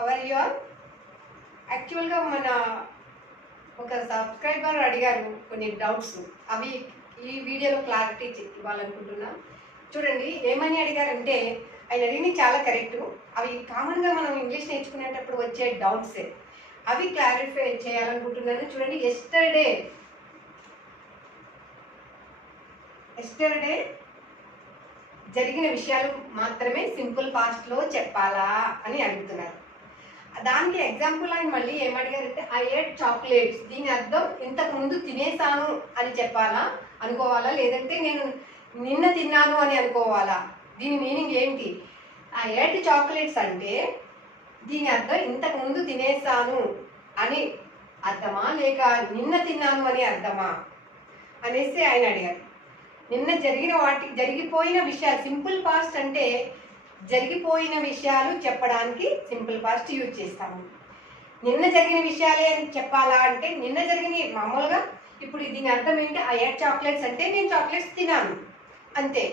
Hour you are యాక్చువల్గా మన ఒక సబ్స్క్రైబర్ అడిగారు కొన్ని డౌట్స్, అవి ఈ వీడియోలో క్లారిటీ ఇవ్వాలనుకుంటున్నా. చూడండి, ఏమని అడిగారంటే ఆయన అడిగింది చాలా కరెక్టు. అవి కామన్గా మనం ఇంగ్లీష్ నేర్చుకునేటప్పుడు వచ్చే డౌట్సే, అవి క్లారిఫై చేయాలనుకుంటున్నాను. చూడండి, ఎస్టర్డే జరిగిన విషయాలు మాత్రమే సింపుల్ పాస్ట్లో చెప్పాలా అని అడుగుతున్నారు. దానికి ఎగ్జాంపుల్ అని మళ్ళీ ఏమడిగారంటే ఐ ఏట్ చాక్లెట్స్, దీని అర్థం ఇంతకు ముందు తినేసాను అని చెప్పాలా అనుకోవాలా, లేదంటే నేను నిన్న తిన్నాను అని అనుకోవాలా? దీని మీనింగ్ ఏంటి? ఐ ఏట్ చాక్లెట్స్ అంటే దీని అర్థం ఇంతకు ముందు తినేసాను అని అర్థమా, లేక నిన్న తిన్నాను అని అర్థమా అనేసి ఆయన అడిగారు. నిన్న జరిగిపోయిన విషయాలు, సింపుల్ పాస్ట్ అంటే జరిగిపోయిన విషయాలు చెప్పడానికి సింపుల్ పాస్ట్ యూజ్ చేస్తాము. నిన్న జరిగిన విషయాలే అని చెప్పాలా అంటే, నిన్న జరిగిన మామూలుగా ఇప్పుడు దీని అర్థం ఏంటి? ఐ ఏట్ చాక్లెట్స్ అంటే నేను చాక్లెట్స్ తిన్నాను అంతే,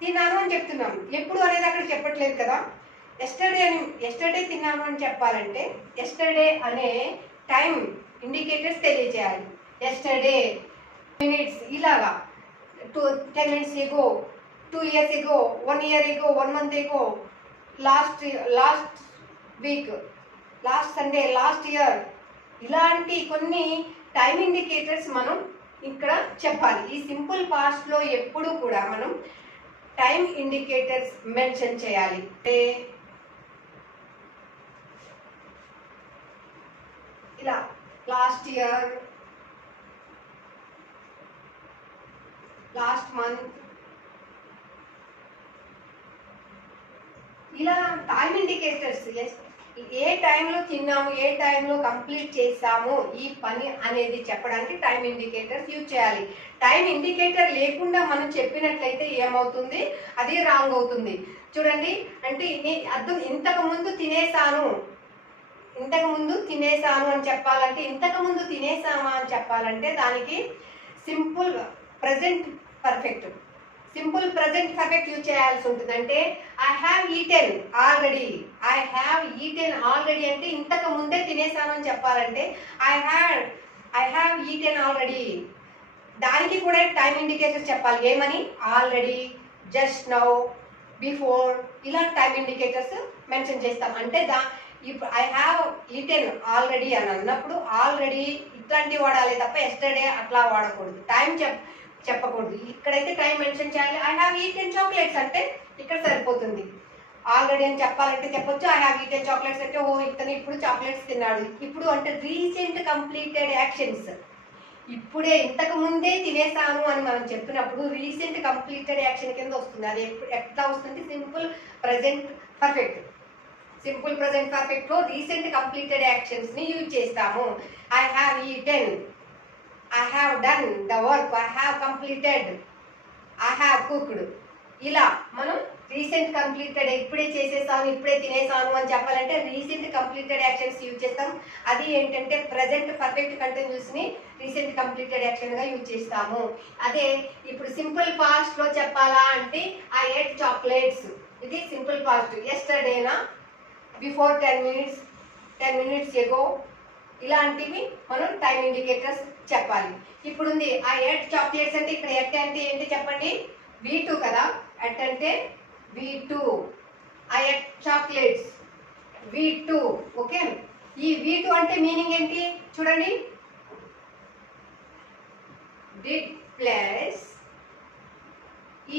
తిన్నాను అని చెప్తున్నాను. ఎప్పుడు అనేది అక్కడ చెప్పట్లేదు కదా. ఎస్టర్డే తిన్నాను అని చెప్పాలంటే ఎస్టర్డే అనే టైం ఇండికేటర్స్ తెలియజేయాలి. ఎస్టర్డే మినిట్స్, ఇలాగా 10 minutes ago, 2 years ago, 1 year ago, 1 month ago, last week, last Sunday, last year, ఇలాంటి కొన్ని టైం ఇండికేటర్స్ మనం ఇక్కడ చెప్పాలి. ఈ సింపుల్ పాస్ట్లో ఎప్పుడు కూడా మనం టైం ఇండికేటర్స్ మెన్షన్ చేయాలి. ఇలా లాస్ట్ ఇయర్, లాస్ట్ మంత్, ఇలా టైం ఇండికేటర్స్ ఏ టైంలో తిన్నాము, ఏ టైంలో కంప్లీట్ చేసాము ఈ పని అనేది చెప్పడానికి టైం ఇండికేటర్స్ యూజ్ చేయాలి. టైం ఇండికేటర్ లేకుండా మనం చెప్పినట్లయితే ఏమవుతుంది? అది రాంగ్ అవుతుంది. చూడండి, అంటే అర్థం ఇంతకు ముందు తినేసాను అని చెప్పాలంటే, ఇంతకు ముందు తినేసామా అని చెప్పాలంటే దానికి సింపుల్ ప్రెజెంట్ పర్ఫెక్ట్ యూజ్ చేయాల్సి ఉంటుంది. అంటే ఐ హ్యావ్ ఈటెన్ ఆల్రెడీ అంటే ఇంతకు ముందే తినేసాను అని చెప్పాలంటే ఐ హ్యావ్ ఈటెన్ ఆల్రెడీ. దానికి కూడా టైం ఇండికేటర్స్ చెప్పాలి. ఏమని? ఆల్రెడీ, జస్ట్ నౌ, బిఫోర్, ఇలా టైం ఇండికేటర్స్ మెన్షన్ చేస్తాం. అంటే ఇప్పుడు ఐ హ్యావ్ ఈటెన్ ఆల్రెడీ అని అన్నప్పుడు ఆల్రెడీ ఇట్లాంటివి వాడాలి తప్ప ఎస్టర్డే అట్లా వాడకూడదు. టైం చెప్పకూడదు. ఇక్కడైతే టైం మెన్షన్ చేయాలి. ఐ హ్యావ్ ఈటెన్ చాక్లెట్స్ అంటే ఇక్కడ సరిపోతుంది. ఆల్రెడీ అని చెప్పాలంటే చెప్పొచ్చు. ఐ హ్యావ్ ఈటెన్ చాక్లెట్స్ అంటే ఇతను ఇప్పుడు చాక్లెట్స్ తిన్నాడు. ఇప్పుడు అంటే రీసెంట్ కంప్లీటెడ్ యాక్షన్స్, ఇప్పుడే ఇంతకు ముందే తినేసాను అని మనం చెప్పినప్పుడు రీసెంట్ కంప్లీటెడ్ యాక్షన్ కింద వస్తుంది. అది ఎట్లా వస్తుంది? సింపుల్ ప్రజెంట్ పర్ఫెక్ట్లో రీసెంట్ కంప్లీటెడ్ యాక్షన్స్ ని యూజ్ చేస్తాము. I have eaten, I have done the work, I have completed, I have cooked. ఇలా మనం రీసెంట్ కంప్లీటెడ్, ఇప్పుడే చేసేసాను, ఇప్పుడే తినేసాను అని చెప్పాలంటే రీసెంట్ కంప్లీటెడ్ యాక్షన్స్ యూజ్ చేస్తాం. అది ఏంటంటే ప్రజెంట్ పర్ఫెక్ట్ కంటిన్యూస్ని రీసెంట్ కంప్లీటెడ్ యాక్షన్గా యూజ్ చేస్తాము. అదే ఇప్పుడు సింపుల్ పాస్ట్లో చెప్పాలా అంటే ఐ ఏట్ చాక్లెట్స్, ఇది సింపుల్ పాస్ట్. ఎస్టర్డేనా, బిఫోర్ 10 minutes ago, ఇలాంటివి మనం టైం ఇండికేటర్స్ చెప్పాలి. ఇప్పుడు ఉంది ఐ ఎట్ చాక్లెట్స్ అంటే ఇక్కడ ఎట్ అంటే ఏంటి చెప్పండి? V2 కదా. ఎట్ అంటే V2, I ate chocolates V2. Okay, ఈ V2 అంటే మీనింగ్ ఏంటి చూడండి. Did plus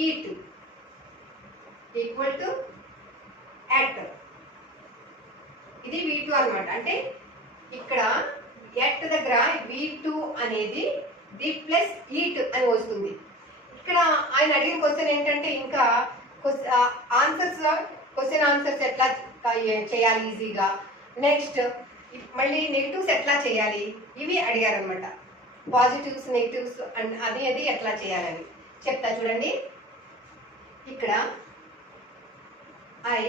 eat equal to at, ఇది V2 అన్నమాట. అంటే ఇక్కడ ఎట్ దగ్గర V2 అనేది డి ప్లస్ ఈట్ అని వస్తుంది. ఇక్కడ ఆయన అడిగిన క్వశ్చన్ ఏంటంటే ఇంకా క్వశ్చన్ ఆన్సర్స్ ఎట్లా చేయాలి ఈజీగా, నెక్స్ట్ మళ్ళీ నెగిటివ్స్ ఎట్లా చేయాలి, ఇవి అడిగారు అనమాట. పాజిటివ్స్, నెగిటివ్స్ అది ఎట్లా చేయాలని చెప్తా చూడండి. ఇక్కడ I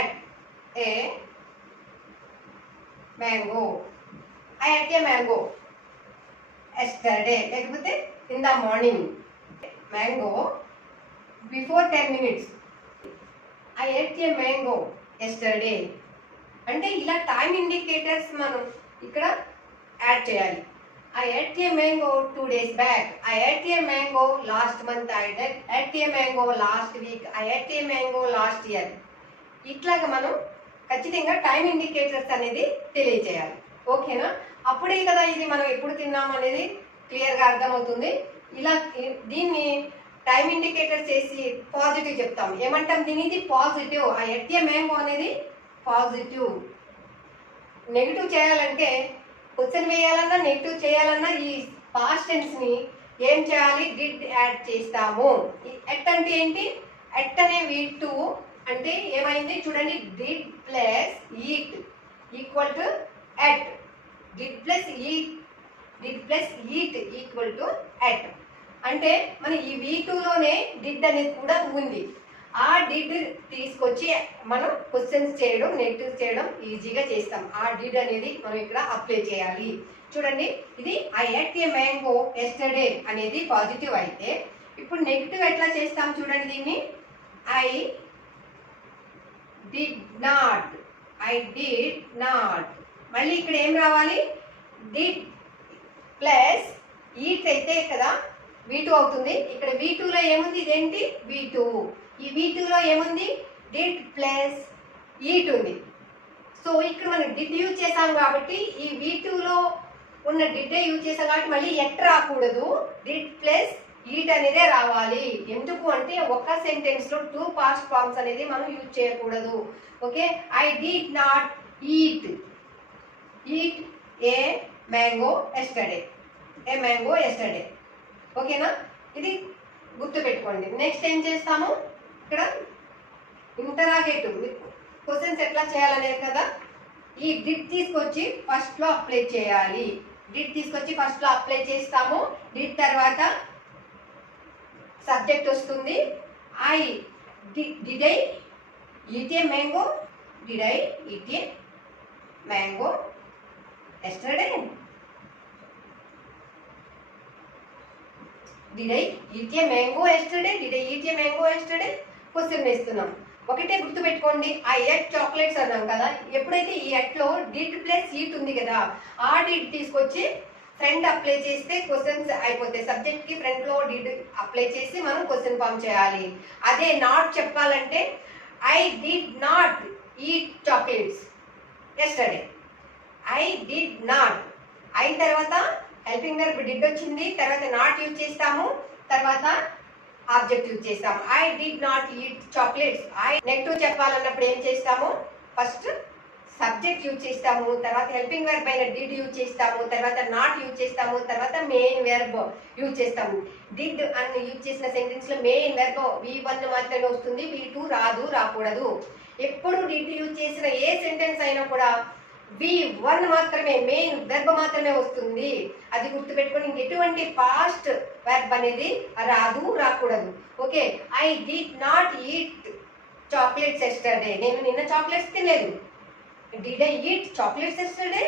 ate a mango, I ate a mango yesterday, లేకపోతే in the morning. Mango before 10 minutes, I ate a mango yesterday. అంటే ఇలా టైం ఇండికేటర్స్ మనం ఇక్కడ యాడ్ చేయాలి. I ate a mango 2 days back. I ate a mango last month. I ate a mango last week. I ate a mango last year. ఇట్లాగా మనం ఖచ్చితంగా time indicators అనేది తెలియజేయాలి. ఓకేనా? అప్పుడే కదా ఇది మనం ఎప్పుడు తిన్నాం అనేది క్లియర్గా అర్థమవుతుంది. ఇలా దీన్ని టైం ఇండికేటర్ చేసి పాజిటివ్ చెప్తాం. ఏమంటాం దీని? ఇది పాజిటివ్. ఆ ఎట్ ఏ మ్యాంగో అనేది పాజిటివ్. నెగిటివ్ చేయాలంటే క్వశ్చన్ వేయాలన్నా నెగిటివ్ చేయాలన్నా ఈ పాస్ట్ టెన్స్ని ఏం చేయాలి? డిడ్ యాడ్ చేస్తాము. ఎట్ అంటే ఏంటి? ఎట్ అనే V2 అంటే ఏమైంది చూడండి, did plus eat equal to at. Did plus eat equal to at అంటే మన ఈ V2లోనే డిడ్ అనేది కూడా ఉంది. ఆ డిడ్ తీసుకొచ్చి మనం క్వశ్చన్స్ చేయడం, నెగిటివ్ చేయడం ఈజీగా చేస్తాం. ఆ డిడ్ అనేది మనం ఇక్కడ అప్లై చేయాలి. చూడండి, ఇది I ate a mango yesterday అనేది పాజిటివ్ అయితే, ఇప్పుడు నెగిటివ్ ఎట్లా చేస్తాం చూడండి దీన్ని. I did not. మళ్ళీ ఇక్కడ ఏం రావాలి? డిడ్ ప్లస్ ఈట్ అయితే కదా V2 అవుతుంది. ఇక్కడ V2లో ఏముంది? ఇదేంటి? V2. ఈ V2లో ఏముంది? డిడ్ ప్లస్ ఈట్ ఉంది. సో ఇక్కడ మనం డిడ్ యూజ్ చేసాం కాబట్టి ఈ V2లో ఉన్న డిడ్డే యూజ్ చేసాం కాబట్టి మళ్ళీ ఎట్ రాకూడదు, డిడ్ ప్లస్ ఈట్ అనేదే రావాలి. ఎందుకు అంటే ఒక సెంటెన్స్లో 2 పాస్ట్ ఫార్మ్స్ అనేది మనం యూజ్ చేయకూడదు. Okay, I did not eat a mango yesterday. ఓకేనా? ఇది గుర్తుపెట్టుకోండి. నెక్స్ట్ ఏం చేస్తాము? ఇక్కడ ఇంటరాగేటివ్ క్వశ్చన్స్ ఎట్లా చేయాలనేది కదా. ఈ డిడ్ తీసుకొచ్చి ఫస్ట్లో అప్లై చేయాలి. ఫస్ట్లో అప్లై చేస్తాము. డిడ్ తర్వాత సబ్జెక్ట్ వస్తుంది. Did I eat a mango yesterday. Did I eat a mango yesterday? Question వేస్తున్నాం. ఒకటే గుర్తుపెట్టుకోండి, ఆ ఎట్ చాక్లెట్స్ అన్నాం కదా. ఎప్పుడైతే ఈ ఎట్లో డిడ్ ప్లస్ ఈట్ ఉంది కదా, ఆ డిడ్ తీసుకొచ్చి ఫ్రంట్ అప్లై చేస్తే క్వశ్చన్స్ అయిపోతాయి. సబ్జెక్ట్ కి ఫ్రంట్ లో డిడ్ అప్లై చేసి మనం క్వశ్చన్ ఫామ్ చేయాలి. అదే నాట్ చెప్పాలంటే I did not eat chocolates yesterday. I did not. అయిన తర్వాత హెల్పింగ్ వర్బ్ డిడ్ వచ్చింది, తర్వాత నాట్ యూజ్ చేస్తాము, తర్వాత ఆబ్జెక్ట్ యూజ్ చేస్తాము. I did not eat chocolates. Negative చెప్పాలన్నప్పుడు ఏం చేస్తాము? ఫస్ట్ సబ్జెక్ట్ యూజ్ చేస్తాము, తర్వాత హెల్పింగ్ వర్బ్ అయిన డిడ్ యూజ్ చేస్తాము, తర్వాత నాట్ యూజ్ చేస్తాము, తర్వాత మెయిన్ వెర్బ్ యూజ్ చేస్తాము. డిడ్ అని యూజ్ చేసిన సెంటెన్స్ లో మెయిన్ వెర్బ్ V1 మాత్రమే వస్తుంది, V2 రాకూడదు. ఎప్పుడు డిడ్ యూజ్ చేసిన ఏ సెంటెన్స్ అయినా కూడా V1 మాత్రమే, మెయిన్ వెర్బ్ మాత్రమే వస్తుంది. అది గుర్తుపెట్టుకొని ఇంకెటువంటి పాస్ట్ వెర్బ్ అనేది రాకూడదు. Okay, I did not eat chocolates yesterday. నేను నిన్న చాక్లెట్స్ తినలేదు. Did I eat chocolates yesterday.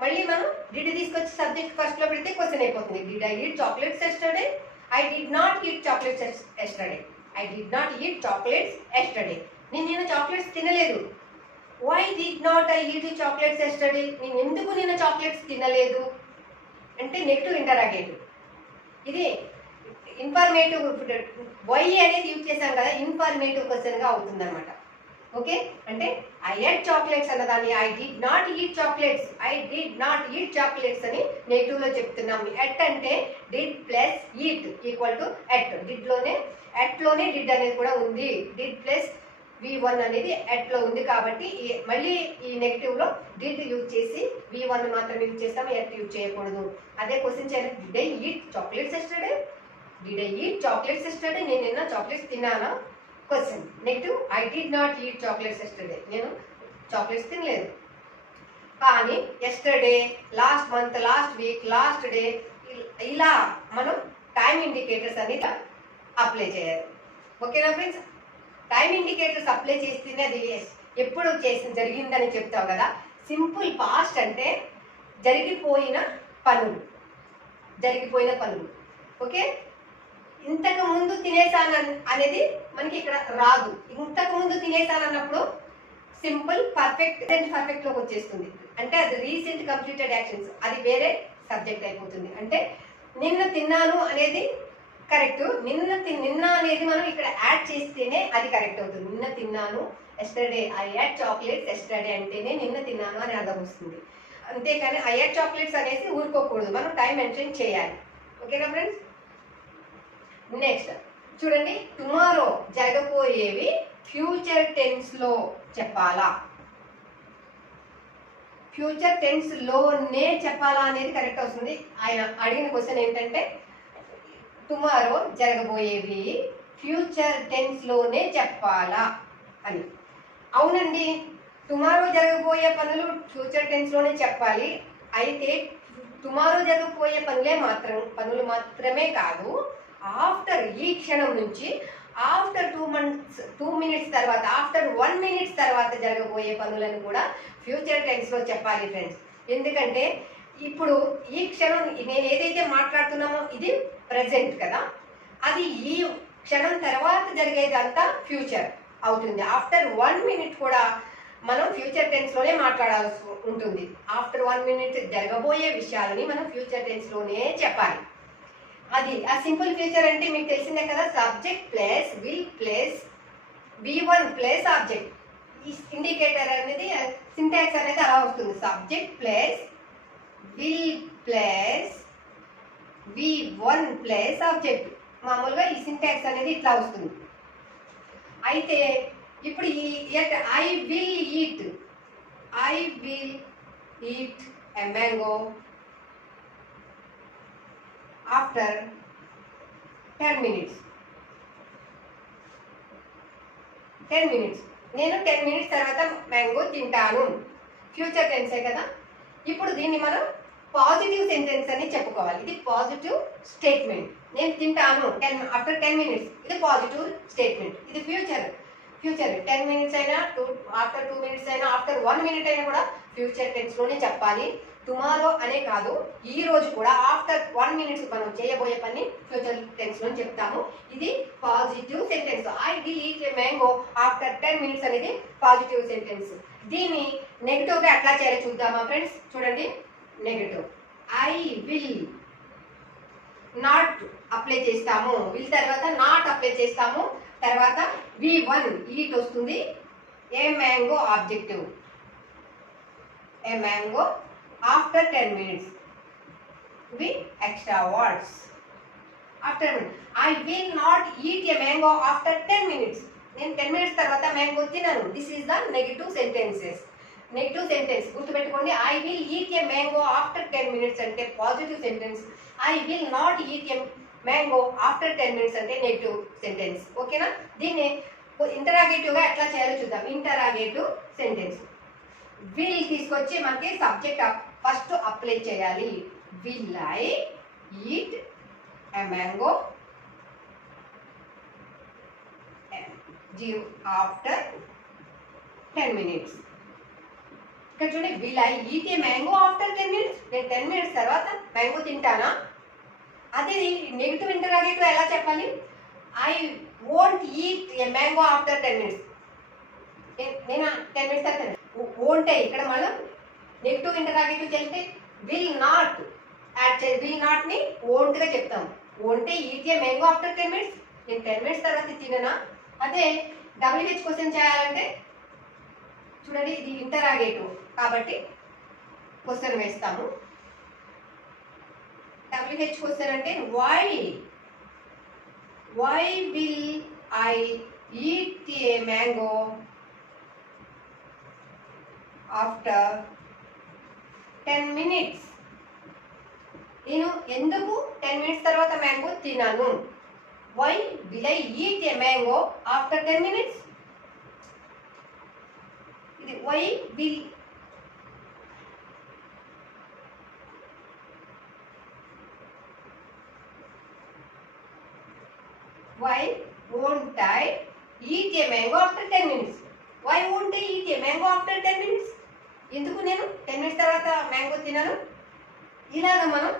మళ్ళీ మనం డిడ్ తీసుకొచ్చి సబ్జెక్ట్ ఫస్ట్ లో పెడితే క్వశ్చన్ అయిపోతుంది. Did I eat chocolates yesterday? I did not eat chocolates yesterday. నేను నిన్న చాక్లెట్స్ తినలేదు. Why did not I eat chocolates yesterday? నేను ఎందుకు నిన్న చాక్లెట్స్ తినలేదు అంటే నెగిటివ్ ఇంటరాగేటివ్. ఇది ఇన్ఫర్మేటివ్. వై అనేది యూజ్ చేశాం కదా, ఇన్ఫర్మేటివ్ క్వశ్చన్ గా అవుతుంది అనమాట. ఓకే, అంటే ఐ ఎట్ చాక్లెట్స్ అన్నదాన్ని I did not eat chocolates అని నెగిటివ్ లో చెప్తున్నాం. ఎట్ అంటే did plus eat equal to ate. At లోనే డిడ్ అనేది కూడా ఉంది. డిడ్ ప్లస్ V1 అనేది ఎట్ లో ఉంది కాబట్టి మళ్ళీ ఈ నెగిటివ్ లో డిడ్ యూజ్ చేసి V1 మాత్రమే యూజ్ చేస్తాం, ఎట్ యూజ్ చేయకూడదు. అదే క్వశ్చన్ చేయాలి. Did I eat chocolates yesterday? నేను నిన్న చాక్లెట్స్ తిన్నానా? Question. Negative I did not eat chocolates yesterday. నేను చాక్లెట్స్ తినలేదు. కానీ yesterday, last month, last week, last day, ఇలా మనం టైం ఇండికేటర్స్ అనేది అప్లై చేయాలి. ఓకేనా ఫ్రెండ్స్? టైం ఇండికేటర్స్ అప్లై చేస్తేనే అది ఎప్పుడు జరిగిందని చెప్తావు కదా. సింపుల్ పాస్ట్ అంటే జరిగిపోయిన పనులు. ఓకే, ఇంతకు ముందు తినేసాను అనేది మనకి ఇక్కడ రాదు. ఇంతకు ముందు తినేసాను అన్నప్పుడు సింపుల్ పర్ఫెక్ట్ పర్ఫెక్ట్ లోకి వచ్చేస్తుంది. అంటే అది రీసెంట్ కంప్లీటెడ్ యాక్షన్స్, అది వేరే సబ్జెక్ట్ అయిపోతుంది. అంటే నిన్న తిన్నాను అనేది కరెక్ట్, నిన్న అనేది మనం ఇక్కడ యాడ్ చేస్తేనే అది కరెక్ట్ అవుతుంది. నిన్న తిన్నాను, yesterday I had chocolates yesterday అంటేనే నిన్న తిన్నాను అని అర్థం వస్తుంది. అంతేకాని ఐ హ్యాడ్ చాక్లెట్స్ అనేసి ఊరుకోకూడదు, మనం టైం మెన్షన్ చేయాలి. ఓకేనా ఫ్రెండ్స్? నెక్స్ట్ చూడండి, టుమారో జరగబోయేవి ఫ్యూచర్ టెన్స్ లో చెప్పాలా, ఫ్యూచర్ టెన్స్ లోనే చెప్పాలా అనేది కరెక్ట్ వస్తుంది. ఆయన అడిగిన క్వశ్చన్ ఏంటంటే టుమారో జరగబోయేవి ఫ్యూచర్ టెన్స్ లోనే చెప్పాలా అని. అవునండి, టుమారో జరగబోయే పనులు ఫ్యూచర్ టెన్స్ లోనే చెప్పాలి. అయితే టుమారో జరగబోయే పనులు మాత్రమే కాదు, ఆఫ్టర్ ఈ క్షణం నుంచి ఆఫ్టర్ 2 మినిట్స్ తర్వాత, ఆఫ్టర్ 1 మినిట్స్ తర్వాత జరగబోయే పనులను కూడా ఫ్యూచర్ టెన్స్ లో చెప్పాలి ఫ్రెండ్స్. ఎందుకంటే ఇప్పుడు ఈ క్షణం నేను ఏదైతే మాట్లాడుతున్నామో ఇది ప్రెసెంట్ కదా, అది ఈ క్షణం తర్వాత జరిగేదంతా ఫ్యూచర్ అవుతుంది. ఆఫ్టర్ 1 మినిట్ కూడా మనం ఫ్యూచర్ టెన్స్ లోనే మాట్లాడాల్సి ఉంటుంది. ఆఫ్టర్ 1 మినిట్ జరగబోయే విషయాలని మనం ఫ్యూచర్ టెన్స్ లోనే చెప్పాలి. అది ఆ సింపుల్ ఫ్యూచర్ అంటే మీకు తెలిసిందే కదా, subject plus will plus V1 plus object. ఈ ఇండికేటర్ అనేది సింటాక్స్ అనేది అలా వస్తుంది. Subject plus will plus V1 plus object. మామూలుగా ఈ సింటాక్స్ అనేది ఇట్లా వస్తుంది. అయితే ఇప్పుడు ఈ I will eat a mango after 10 minutes. నేను 10 మినిట్స్ తర్వాత మ్యాంగో తింటాను. ఫ్యూచర్ టెన్సే కదా. ఇప్పుడు దీన్ని మనం పాజిటివ్ సెంటెన్స్ అని చెప్పుకోవాలి. ఇది పాజిటివ్ స్టేట్మెంట్. నేను తింటాను ఆఫ్టర్ 10 మినిట్స్, ఇది పాజిటివ్ స్టేట్మెంట్. ఇది ఫ్యూచర్ 10 మినిట్స్ అయినా, ఆఫ్టర్ 2 మినిట్స్ అయినా, ఆఫ్టర్ 1 మినిట్ అయినా కూడా ఫ్యూచర్ టెన్స్ లోనే చెప్పాలి. టుమారో అనే కాదు, ఈ రోజు కూడా ఆఫ్టర్ 1 మినిట్స్ మనం చేయబోయే పని ఫ్యూచర్ టెన్స్ లో చెప్తాము. ఇది positive sentence. I will eat a mango after 10 minutes అనేది పాజిటివ్ సెంటెన్స్. దీన్ని నెగిటివ్ గా ఎట్లా చేయాలో చూద్దామా ఫ్రెండ్స్? చూడండి, negative I will not apply చేస్తాము, విల్ తర్వాత నాట్ అప్లై చేస్తాము, తర్వాత V1 ఈట్ వస్తుంది, ఏ మ్యాంగో ఆబ్జెక్టివ్, ఏ మ్యాంగో ఆఫ్టర్ 10 మినిట్స్, ఇవి extra words. After I will not eat a mango after 10 minutes. నేను 10 మినిట్స్ తర్వాత మ్యాంగో తినను. This is the negative sentences. Negative sentence గుర్తుపెట్టుకోండి. I will eat a mango after 10 minutes అంటే positive sentence. I will not eat a mango after 10 minutes అంటే negative sentence. ఓకేనా? దీన్ని interrogative గా ఎట్లా చేయాలో చూద్దాం. Interrogative sentence. విల్ తీసుకొచ్చి మనకి సబ్జెక్ట్ ఫస్ట్ అప్లై చేయాలి. Will I eat a mango after 10 minutes. ఇక్కడ చూడండి, will I eat a mango after 10 minutes. నేను 10 మినిట్స్ తర్వాత మ్యాంగో తింటానా? అదే నెగిటివ్ ఇంటరాగేటివ్ ఎలా చెప్పాలి? I won't eat a mango after 10 minutes. నేను 10 మినిట్స్ తర్వాత వోంట్. ఇక్కడ మనం నెగిటివ్ ఇంటరాగేటివ్ చేస్తే విల్ నాట్ యాడ్ చేయాలి. విల్ నాట్ ని వోంట్ గా చెప్తాం. Won't eat a mango after 10 minutes. నేను 10 మినిట్స్ తర్వాత తిననా? అదే WH క్వశ్చన్ చేయాలంటే చూడండి, ఇది ఇంటరాగేటివ్ కాబట్టి క్వశ్చన్ వేస్తాము. WH క్వశ్చన్ అంటే why will I eat a mango after 10 minutes. నేను ఎందుకు 10 మినిట్స్ తర్వాత మ్యాంగో తినను? Why will I eat a mango after 10 minutes. ఇది why will. Why won't I eat a mango after 10 minutes? Why won't I eat a mango after 10 minutes? ఎందుకు నేను 10 minutes తర్వాత mango తినను? ఇలాగ మనం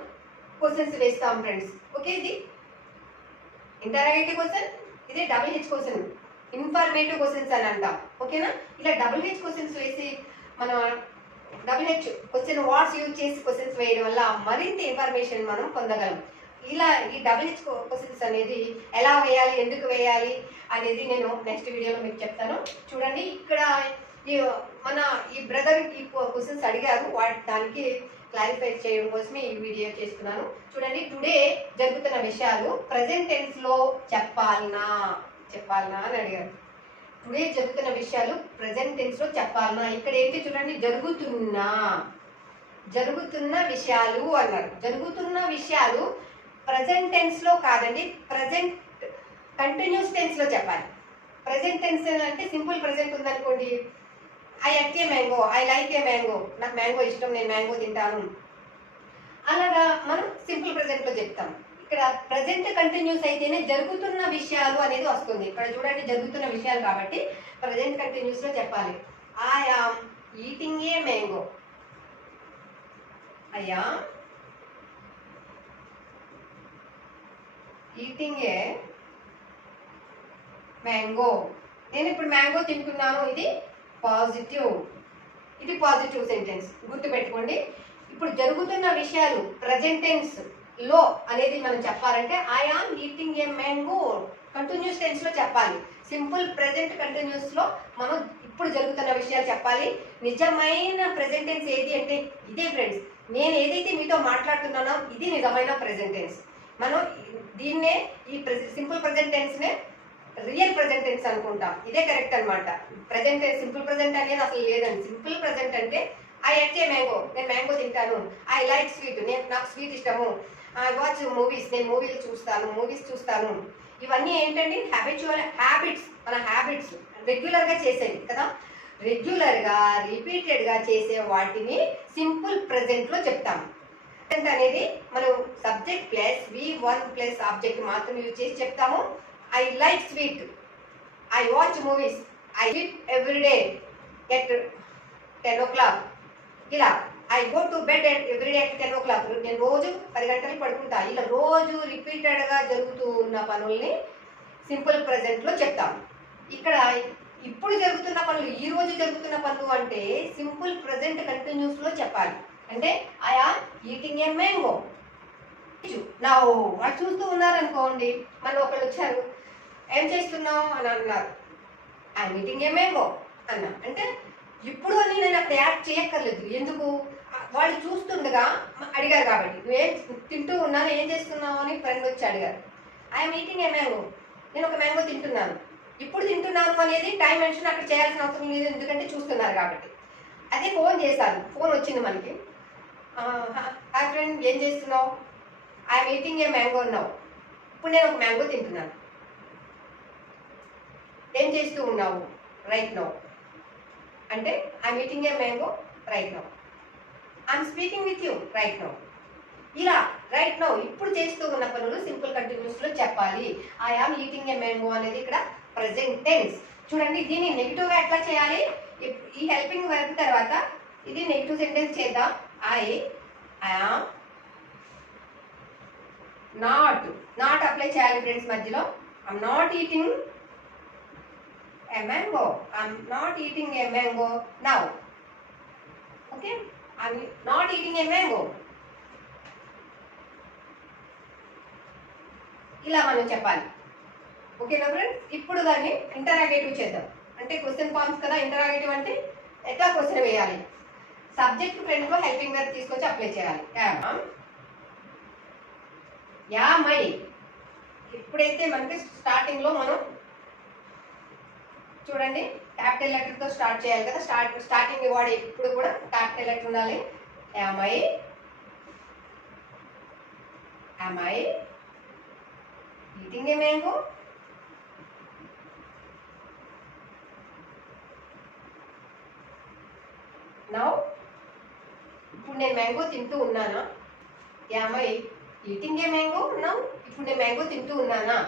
క్వశ్చన్స్ వేస్తాం ఫ్రెండ్స్. ఓకే, ఇది interrogative question, ఇది WH క్వశ్చన్. ఇన్ఫర్మేటివ్ క్వశ్చన్స్ అని అంటాం. ఓకేనా? ఇలా డబుల్ క్వశ్చన్స్ వేసి మనం క్వశ్చన్ వాట్స్ యూజ్ చేసి క్వశ్చన్స్ వేయడం వల్ల మరింత ఇన్ఫర్మేషన్ మనం పొందగలం. ఇలా ఈ క్వశ్చన్స్ అనేది ఎలా వేయాలి, ఎందుకు వేయాలి అనేది నేను నెక్స్ట్ వీడియోలో మీకు చెప్తాను. చూడండి, ఇక్కడ ఈ బ్రదర్ ఈ క్వశ్చన్స్ అడిగారు, దానికి క్లారిఫై చేయడం కోసమే ఈ వీడియో చేస్తున్నాను. చూడండి, టుడే జరుగుతున్న విషయాలు ప్రజెంట్ టెన్స్ లో చెప్పాలనా అని అడిగారు. టుడే జరుగుతున్న విషయాలు ప్రజెంట్ టెన్స్ లో చెప్పాలనా. ఇక్కడ ఏంటి చూడండి, జరుగుతున్న విషయాలు అన్నారు. జరుగుతున్న విషయాలు ప్రజెంట్ టెన్స్ లో కాదండి, ప్రజెంట్ కంటిన్యూస్ టెన్స్ లో చెప్పాలి. ప్రజెంట్ టెన్స్ అంటే సింపుల్ ప్రజెంట్ ఉందనుకోండి, I ate a mango, I like A mango, నాకు మ్యాంగో ఇష్టం, నేను మ్యాంగో తింటాను. అలాగా మనం సింపుల్ ప్రజెంట్ లో చెప్తాం. ఇక్కడ ప్రజెంట్ కంటిన్యూస్ అయితేనే జరుగుతున్న విషయాలు అనేది వస్తుంది. ఇక్కడ చూడండి, జరుగుతున్న విషయాలు కాబట్టి ప్రజెంట్ కంటిన్యూస్ లో చెప్పాలి. I am eating a mango, I am eating a mango. నేను ఇప్పుడు మ్యాంగో తింటున్నాను, ఇది పాజిటివ్ సెంటెన్స్. గుర్తుపెట్టుకోండి, ఇప్పుడు జరుగుతున్న విషయాలు ప్రజెంట్ టెన్స్ లో అనేది మనం చెప్పాలంటే I am eating a mango continuous tense లో చెప్పాలి. సింపుల్ ప్రెజెంట్ కంటిన్యూస్ లో మనం ఇప్పుడు జరుగుతున్న విషయాలు చెప్పాలి. నిజమైన ప్రెజెంట్ టెన్స్ ఏది అంటే ఇదే ఫ్రెండ్స్, నేను ఏదైతే మీతో మాట్లాడుతున్నానో ఇది నిజమైన ప్రెజెంట్ టెన్స్. మనం దీన్నే ఈ సింపుల్ ప్రెజెంట్ టెన్స్ నే రియల్ ప్రెజెంట్ టెన్స్ అనుకుంటాం. ఇదే కరెక్ట్ అనమాట. ప్రెజెంట్ టెన్స్ సింపుల్ ప్రెజెంట్ అనేది అసలు లేదండి. సింపుల్ ప్రెజెంట్ అంటే ఐ ఎట్ ఏ మ్యాంగో, నేను మ్యాంగో తింటాను. ఐ లైక్ స్వీట్, నాకు స్వీట్ ఇష్టము. ఐ వాచ్ మూవీస్, నేను మూవీస్ చూస్తాను. ఇవన్నీ ఏంటండి, హ్యాబిట్స్. మన హ్యాబిట్స్ రెగ్యులర్ గా చేసేవి కదా. రెగ్యులర్ గా రిపీటెడ్ గా చేసే వాటిని సింపుల్ ప్రెజెంట్ లో చెప్తాము. అనేది మనం subject plus V1 plus object మాత్రం యూజ్ చేసి చెప్తాము. I like sweet, I watch movies, I eat every day at 10 o'clock. ఇలా I go to bed every day at 10 o'clock. నేను రోజు 10 గంటలు పడుకుంటా. ఇలా రోజు రిపీటెడ్ గా జరుగుతూ ఉన్న పనుల్ని సింపుల్ ప్రెజెంట్ లో చెప్తాము. ఇక్కడ ఇప్పుడు జరుగుతున్న పనులు, ఈ రోజు జరుగుతున్న పనులు అంటే సింపుల్ ప్రెజెంట్ కంటిన్యూస్ లో చెప్పాలి. అంటే I are eating a mango. నా వాళ్ళు చూస్తూ ఉన్నారనుకోండి, మన ఒకళ్ళు వచ్చారు, ఏం చేస్తున్నావు అని అన్నారు. ఐ ఈటింగ్ ఏ మ్యాంగో అన్నా. అంటే ఇప్పుడు అని నేను అక్కడ యాడ్ చేయక్కర్లేదు. ఎందుకు, వాళ్ళు చూస్తుండగా అడిగారు కాబట్టి. నువ్వేం తింటూ ఉన్నాను, ఏం చేస్తున్నావు అని ఫ్రెండ్ వచ్చి అడిగారు. ఐఎమ్ ఈటింగ్ ఏ మ్యాంగో, నేను ఒక మ్యాంగో తింటున్నాను. ఇప్పుడు తింటున్నాను అనేది టైం మెన్షన్ అక్కడ చేయాల్సిన అవసరం లేదు, ఎందుకంటే చూస్తున్నారు కాబట్టి. అదే ఫోన్ చేశారు, ఫోన్ వచ్చింది మనకి. హాయ్ ఫ్రెండ్, ఏం చేస్తున్నావు? ఐఎమ్ ఈటింగ్ ఏ మ్యాంగో అన్నావు. ఇప్పుడు నేను ఒక మ్యాంగో తింటున్నాను. ఏం చేస్తూ ఉన్నావు? Right now. అంటే I'm eating a mango right now. I'm speaking with you right now. ఇలా రైట్ నౌ ఇప్పుడు చేస్తూ ఉన్న పనులు సింపుల్ కంటిన్యూస్ లో చెప్పాలి. I am eating a mango అనేది ఇక్కడ ప్రెజెంట్ టెన్స్. చూడండి, దీన్ని నెగిటివ్ గా ఎట్లా చేయాలి? ఈ హెల్పింగ్ వర్బ్ తర్వాత ఇది నెగిటివ్ సెంటెన్స్ చేద్దాం. ఐ ఆమ్ నాట్ అప్లై చేయాలి ఫ్రెండ్స్ మధ్యలో. I'm not eating a mango, I'm not eating a mango now. Okay, I'm not eating a mango. ఇలా మనం చెప్పాలి. ఓకేనా ఫ్రెండ్స్? ఇప్పుడు దాన్ని ఇంటరాగేటివ్ చేద్దాం. అంటే క్వశ్చన్ ఫార్మ్స్ కదా. ఇంటరాగేటివ్ అంటే ఎట్లా క్వశ్చన్ వేయాలి? సబ్జెక్ట్ ఫ్రెండ్ లో హెల్పింగ్ వర్బ్ తీసుకొచ్చి అప్లై చేయాలి. యామై. ఇప్పుడైతే మనకి స్టార్టింగ్ లో మనం చూడండి క్యాపిటల్ లెటర్ తో స్టార్ట్ చేయాలి కదా. స్టార్టింగ్ వాడు ఇప్పుడు కూడా క్యాపిటల్ లెటర్ ఉండాలి. Am I eating a mango. Now. ఇప్పుడు నేను మ్యాంగో తింటూ ఉన్నానా? Am I eating a mango now. ఇప్పుడు నేను మ్యాంగో తింటూ ఉన్నానా?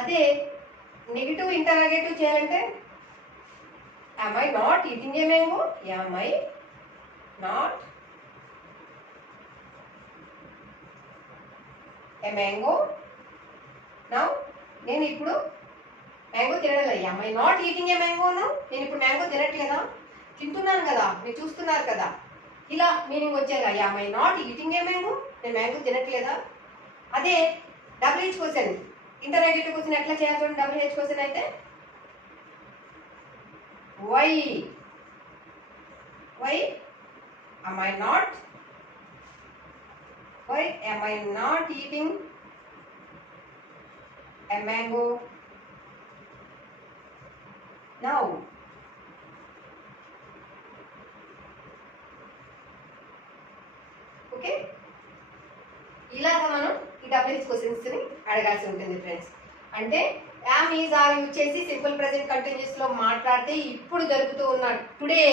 అదే నెగిటివ్ ఇంటరాగేటివ్ చేయాలంటే am I not eating a mango? Am I not a mango? Now నేను ఇప్పుడు మ్యాంగో తినడం లేదు. am I not eating a mango now? నేను ఇప్పుడు మ్యాంగో తినట్లేదా? తింటున్నాను కదా, మీరు చూస్తున్నారు కదా. ఇలా మీనింగ్ వచ్చేగా am I not eating a mango? నేను మ్యాంగో తినట్లేదా. అదే WH క్వశ్చన్, ఇంటరాగేటివ్ క్వశ్చన్ ఎట్లా చేయాలి చూడండి. WH క్వశ్చన్ అయితే why am I not eating a mango now? Okay, ఇలాగ మనం ఈ WH క్వశ్చన్స్ ని అడగాల్సి ఉంటుంది ఫ్రెండ్స్. అంటే యామ్ ఈజ్ ఆర్ యూజ్ చేసి సింపుల్ ప్రెజెంట్ కంటిన్యూస్ లో మాట్లాడితే ఇప్పుడు జరుగుతూ ఉన్న టుడే,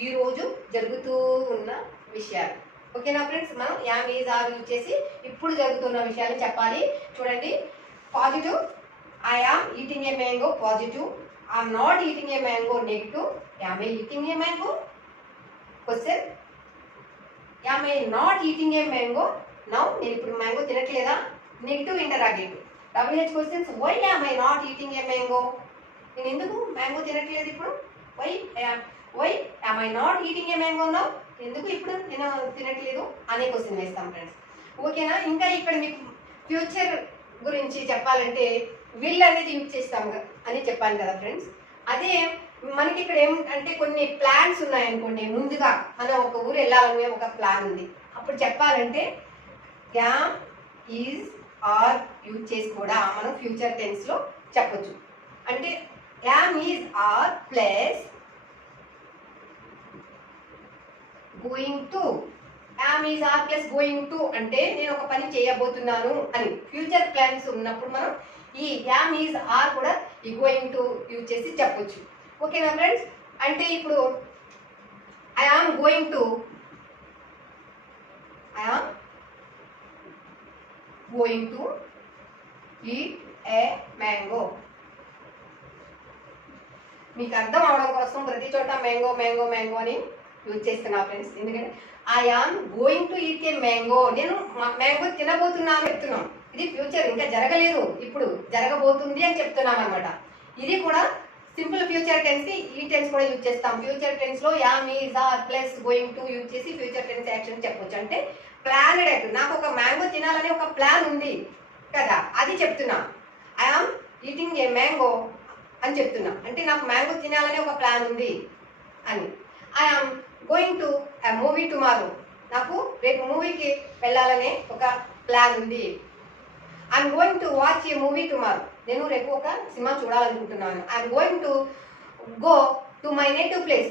ఈ రోజు జరుగుతూ ఉన్న విషయాలు. ఓకేనా ఫ్రెండ్స్, మనం యామ్ ఈజ్ ఆర్ యూజ్ చేసి ఇప్పుడు జరుగుతున్న విషయాలు చెప్పాలి. చూడండి, positive I am eating a mango, positive. I am not eating a mango, negative. Am I eating a mango? Question, am I not eating a mango now? నేను ఇప్పుడు mango తినట్లేదా? Negative interrogative. WH questions, why am I not eating a mango? నేను ఎందుకు mango తినట్లేదు ఇప్పుడు? Why am I not eating a mango now? ఎందుకు ఇప్పుడు నేను తినట్లేదు అనే క్వశ్చన్ వేస్తాం ఫ్రెండ్స్. ఓకేనా. ఇంకా ఇక్కడ మీకు ఫ్యూచర్ గురించి చెప్పాలంటే విల్ అనేది యూజ్ చేస్తాం అని చెప్పాను కదా ఫ్రెండ్స్. అదే మనకి ఇక్కడ ఏమంటే కొన్ని ప్లాన్స్ ఉన్నాయనుకోండి, ముందుగా మనం ఒక ఊరు వెళ్ళాలని ఒక ప్లాన్ ఉంది, అప్పుడు చెప్పాలంటే యామ్ ఈజ్ ఆర్ యూజ్ చేసి కూడా మనం ఫ్యూచర్ టెన్స్ లో చెప్పొచ్చు. అంటే am is are plus going to. Am is are plus going to అంటే నేను ఒక పని చేయబోతున్నాను అని. ఫ్యూచర్ ప్లాన్స్ ఉన్నప్పుడు మనం ఈ యామ్ ఈజ్ ఆర్ కూడా ఈ గోయింగ్ టు యూజ్ చేసి చెప్పొచ్చు. ఓకేనా ఫ్రెండ్స్. అంటే ఇప్పుడు I am going to eat a mango. మీకు అర్థం అవడం కోసం ప్రతి చోట మ్యాంగో మ్యాంగో మ్యాంగో అని యూజ్ చేస్తున్నా ఫ్రెండ్స్. ఎందుకంటే I am going to eat a mango, నేను మ్యాంగో తినబోతున్నాను చెప్తున్నాం. ఇది ఫ్యూచర్, ఇంకా జరగలేదు, ఇప్పుడు జరగబోతుంది అని చెప్తున్నాం అనమాట. ఇది కూడా సింపుల్ ఫ్యూచర్ టెన్స్ కి ఈ టెన్స్ కూడా యూజ్ చేస్తాం. ఫ్యూచర్ టెన్స్ లో am is are plus going to use చేసి ఫ్యూచర్ టెన్స్ యాక్షన్ చెప్పొచ్చు. అంటే ప్లానెడ్ యాక్ట్, నాకు ఒక మ్యాంగో తినాలనే ఒక ప్లాన్ ఉంది కదా, అది చెప్తున్నా. I am eating a mango అని చెప్తున్నా, అంటే నాకు మ్యాంగో తినాలనే ఒక ప్లాన్ ఉంది అని. I am going to a movie tomorrow, నాకు రేపు మూవీకి వెళ్ళాలనే ఒక ప్లాన్ ఉంది. I'm going to watch a movie tomorrow, నేను రేపు ఒక సినిమా చూడాలనుకుంటున్నాను. I'm going to go to my native place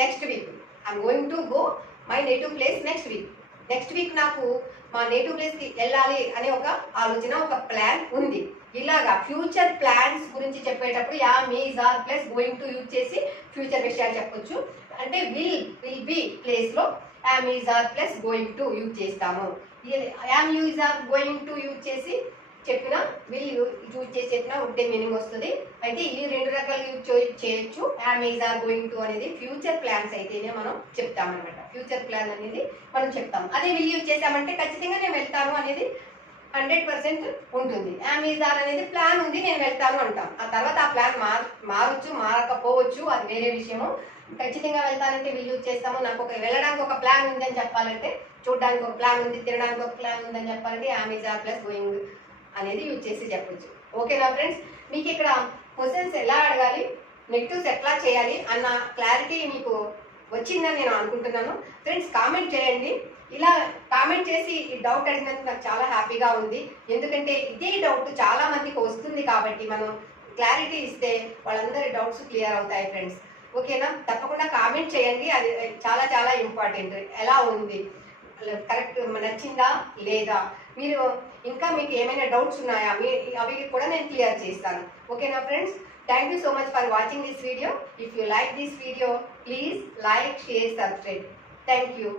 next week. I'm going to go my native place next week. Next week నాకు మా నేటివ్ ప్లేస్కి వెళ్ళాలి అనే ఒక ఆలోచన, ఒక ప్లాన్ ఉంది. ఇలాగా ఫ్యూచర్ ప్లాన్స్ గురించి చెప్పేటప్పుడు am is are plus going to use చేసి ఫ్యూచర్ విషయాలు చెప్పొచ్చు. అంటే విల్ బి ప్లేస్ లో am is are plus going to use చేస్తాము. Am use are going to use చేసి చెప్పిన, విల్ యూజ్ చేసి చెప్పిన ఒకటే మీనింగ్ వస్తుంది. అయితే ఈ రెండు రకాలు యూజ్ చేయొచ్చు. Am is are going to అనేది ఫ్యూచర్ ప్లాన్స్ అయితేనే మనం చెప్తాం అనమాట. ఫ్యూచర్ ప్లాన్ అనేది మనం చెప్తాం. అదే విల్ యూజ్ చేసామంటే ఖచ్చితంగా నేను వెళ్తాను అనేది 100% ఉంటుంది. యామ్ ఈజ్ ఆర్ అనేది ప్లాన్ ఉంది, నేను వెళ్తాను అంటాం. ఆ తర్వాత ఆ ప్లాన్ మారొచ్చు, మారకపోవచ్చు, అది వేరే విషయము. ఖచ్చితంగా వెళ్తానంటే విల్ యూజ్ చేస్తాము. నాకు ఒక వెళ్ళడానికి ఒక ప్లాన్ ఉంది అని చెప్పాలంటే, చూడడానికి ఒక ప్లాన్ ఉంది, తినడానికి ఒక ప్లాన్ ఉంది అని చెప్పాలంటే am is are plus going అనేది యూజ్ చేసి చెప్పొచ్చు. ఓకేనా ఫ్రెండ్స్. మీకు ఇక్కడ క్వశ్చన్స్ ఎలా అడగాలి, నెగిటివ్స్ ఎట్లా చేయాలి అన్న క్లారిటీ మీకు వచ్చిందని నేను అనుకుంటున్నాను. ఫ్రెండ్స్ కామెంట్ చేయండి. ఇలా కామెంట్ చేసి ఈ డౌట్ అడిగినందుకు నాకు చాలా హ్యాపీగా ఉంది. ఎందుకంటే ఇదే డౌట్ చాలా మందికి వస్తుంది కాబట్టి మనం క్లారిటీ ఇస్తే వాళ్ళందరి డౌట్స్ క్లియర్ అవుతాయి ఫ్రెండ్స్. ఓకేనా. తప్పకుండా కామెంట్ చేయండి, అది చాలా చాలా ఇంపార్టెంట్. ఎలా ఉంది, కరెక్ట్ నచ్చిందా లేదా, మీరు ఇంకా మీకు ఏమైనా డౌట్స్ ఉన్నాయా, అవి కూడా నేను క్లియర్ చేస్తాను. ఓకేనా friends. Thank you so much for watching this video. If you like this video, please like, share, subscribe. Thank you.